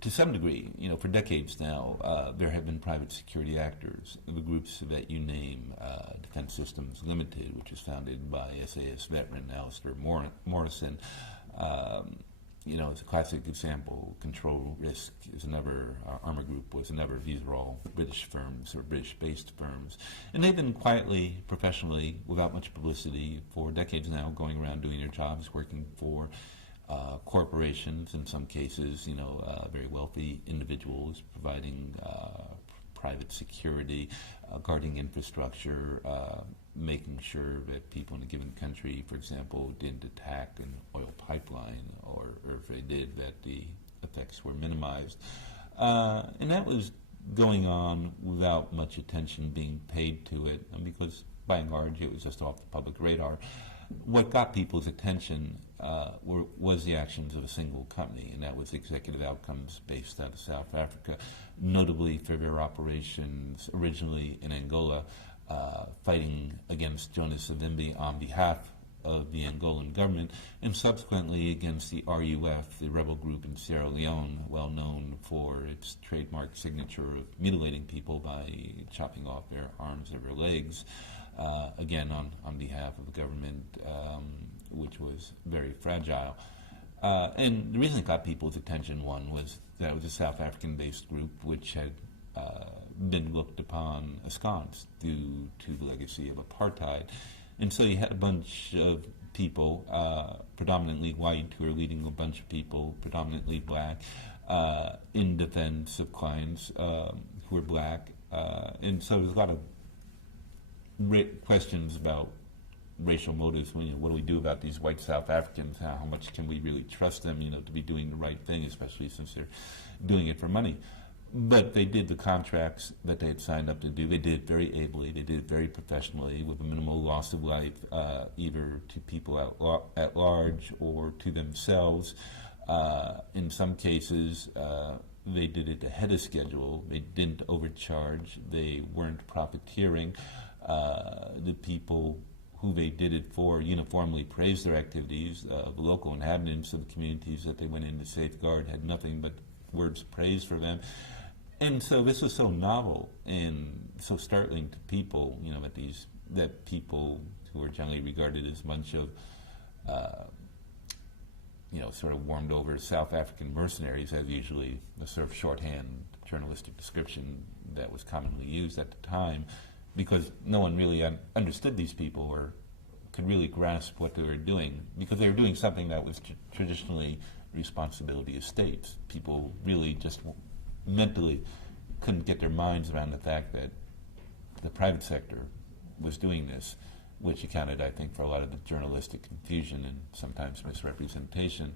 to some degree, for decades now, there have been private security actors. The groups that you name, Defense Systems Limited, which was founded by SAS veteran Alistair Morrison, it's a classic example. Control Risk is another, Armor Group was another. These are all British firms or British-based firms. And they've been quietly, professionally, without much publicity for decades now, going around doing their jobs, working for corporations, in some cases, very wealthy individuals, providing private security, guarding infrastructure, making sure that people in a given country, for example, didn't attack an oil pipeline, or if they did, that the effects were minimized. And that was going on without much attention being paid to it, because by and large it was just off the public radar. What got people's attention was the actions of a single company, and that was Executive Outcomes, based out of South Africa, notably for their operations originally in Angola, fighting against Jonas Savimbi on behalf of the Angolan government, and subsequently against the RUF, the rebel group in Sierra Leone, well known for its trademark signature of mutilating people by chopping off their arms or their legs, again on behalf of the government, which was very fragile. And the reason it got people's attention, one, was that it was a South African-based group which had been looked upon askance due to the legacy of apartheid. And so you had a bunch of people, predominantly white, who were leading a bunch of people, predominantly black, in defense of clients who were black. And so there's a lot of questions about racial motives. What do we do about these white South Africans? How much can we really trust them, to be doing the right thing, especially since they're doing it for money? But they did the contracts that they had signed up to do. They did it very ably. They did it very professionally, with a minimal loss of life, either to people at large or to themselves. In some cases, they did it ahead of schedule. They didn't overcharge. They weren't profiteering. The people who they did it for uniformly praised their activities. The local inhabitants of the communities that they went in to safeguard had nothing but words of praise for them. And so this was so novel and so startling to people, that people who are generally regarded as a bunch of, sort of warmed over South African mercenaries, as usually the sort of shorthand journalistic description that was commonly used at the time, because no one really understood these people or could really grasp what they were doing, because they were doing something that was traditionally responsibility of states. People really just mentally couldn't get their minds around the fact that the private sector was doing this, which accounted, I think, for a lot of the journalistic confusion and sometimes misrepresentation.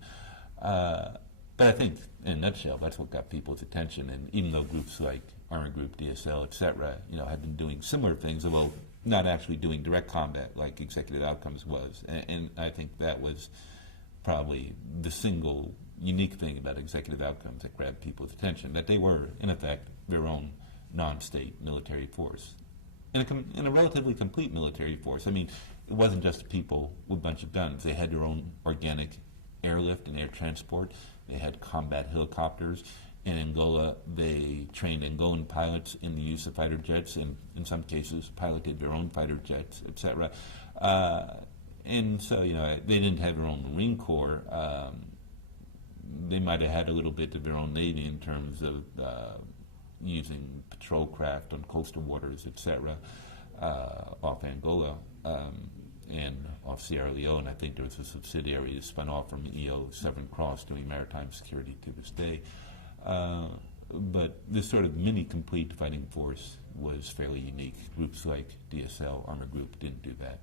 But I think, in a nutshell, that's what got people's attention. And even though groups like Armor Group, DSL, etc., had been doing similar things, although not actually doing direct combat like Executive Outcomes was, and I think that was probably the single unique thing about Executive Outcomes that grabbed people's attention, that they were, in effect, their own non-state military force. In a relatively complete military force. I mean, it wasn't just people with a bunch of guns. They had their own organic airlift and air transport. They had combat helicopters. In Angola, they trained Angolan pilots in the use of fighter jets, and in some cases piloted their own fighter jets, etc. And so, they didn't have their own Marine Corps. They might have had a little bit of their own Navy in terms of using patrol craft on coastal waters, etc., off Angola and off Sierra Leone. I think there was a subsidiary that spun off from EO Southern Cross doing maritime security to this day. But this sort of mini-complete fighting force was fairly unique. Groups like DSL, Armor Group, didn't do that.